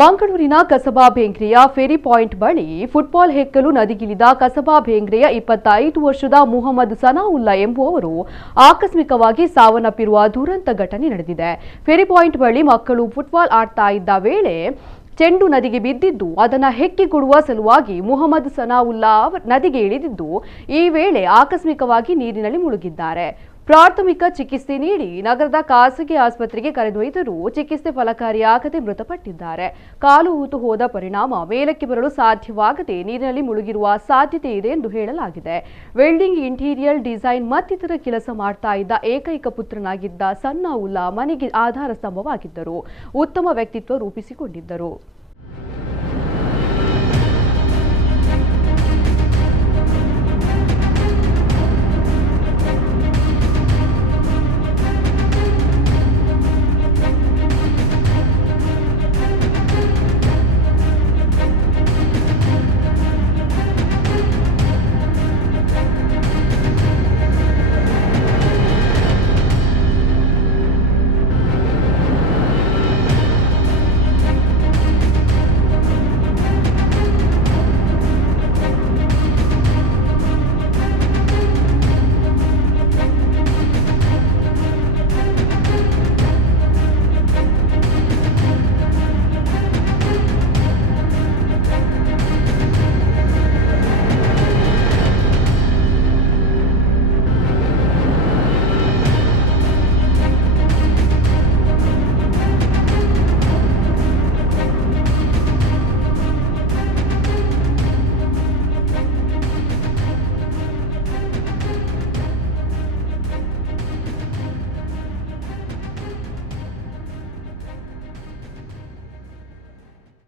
ಮಂಗಳೂರಿನ ಕಸಬಾ ಬೇಂಗ್ರೆಯ ferry point ಬಳಿ football ಹೆಕ್ಕಲು ನದಿಗಿಳಿದ ಕಸಬಾ ಬೇಂಗ್ರೆಯ 25 ವರ್ಷದ ಮುಹಮ್ಮದ್ ಸನಾವುಲ್ಲಾ ಎಂಬುವವರು ಆಕಸ್ಮಿಕವಾಗಿ ಸಾವನ್ನಪ್ಪಿರುವ ದುರಂತ ಘಟನೆ ನಡೆದಿದೆ. ಫೆರಿ ಪಾಯಿಂಟ್ ಬಳಿ ಮಕ್ಕಳು ಫುಟ್ಬಾಲ್ ಆಡ್ತಾ ಇದ್ದ ವೇಳೆ ಚೆಂಡು ನದಿಗೆ ಬಿದ್ದಿದ್ದು ಅದನ್ನು ಹೆಕ್ಕಿಕೊಡುವ ಸಲುವಾಗಿ ಮುಹಮ್ಮದ್ ಸನಾವುಲ್ಲಾ ನದಿಗೆ ಇಳಿದಿದ್ದು ಈ ವೇಳೆ ಆಕಸ್ಮಿಕವಾಗಿ ನೀರಿನಲ್ಲಿ ಮುಳುಗಿದ್ದಾರೆ. ಪ್ರಾಥಮಿಕ ಚಿಕಿತ್ಸೆ ನೀಡಿ ನಗರದ ಖಾಸಗಿ ಆಸ್ಪತ್ರೆಗೆ ಕರೆದೊಯ್ದರೂ ಚಿಕಿತ್ಸೆ ಫಲಕಾರಿಯಾಗದೆ ಮೃತಪಟ್ಟಿದ್ದಾರೆ. ಕಾಲು ಊತು ಹೋದ ಪರಿಣಾಮ ಮೇಲಕ್ಕೆ ಬರಲು ಸಾಧ್ಯವಾಗದೆ ನೀರಿನಲ್ಲಿ ಮುಳುಗಿರುವ ಸಾಧ್ಯತೆ ಇದೆ ಎಂದು ಹೇಳಲಾಗಿದೆ. ವೆಲ್ಡಿಂಗ್, ಇಂಟೀರಿಯರ್ ಡಿಸೈನ್ ಮತ್ತಿತರ ಕೆಲಸ ಮಾಡ್ತಾ ಇದ್ದ ಏಕೈಕ ಪುತ್ರನಾಗಿದ್ದ ಸನಾವುಲ್ಲಾ ಮನೆಗೆ ಆಧಾರ ಸ್ತಂಭವಾಗಿದ್ದರು. ಉತ್ತಮ ವ್ಯಕ್ತಿತ್ವ ರೂಪಿಸಿಕೊಂಡಿದ್ದರು.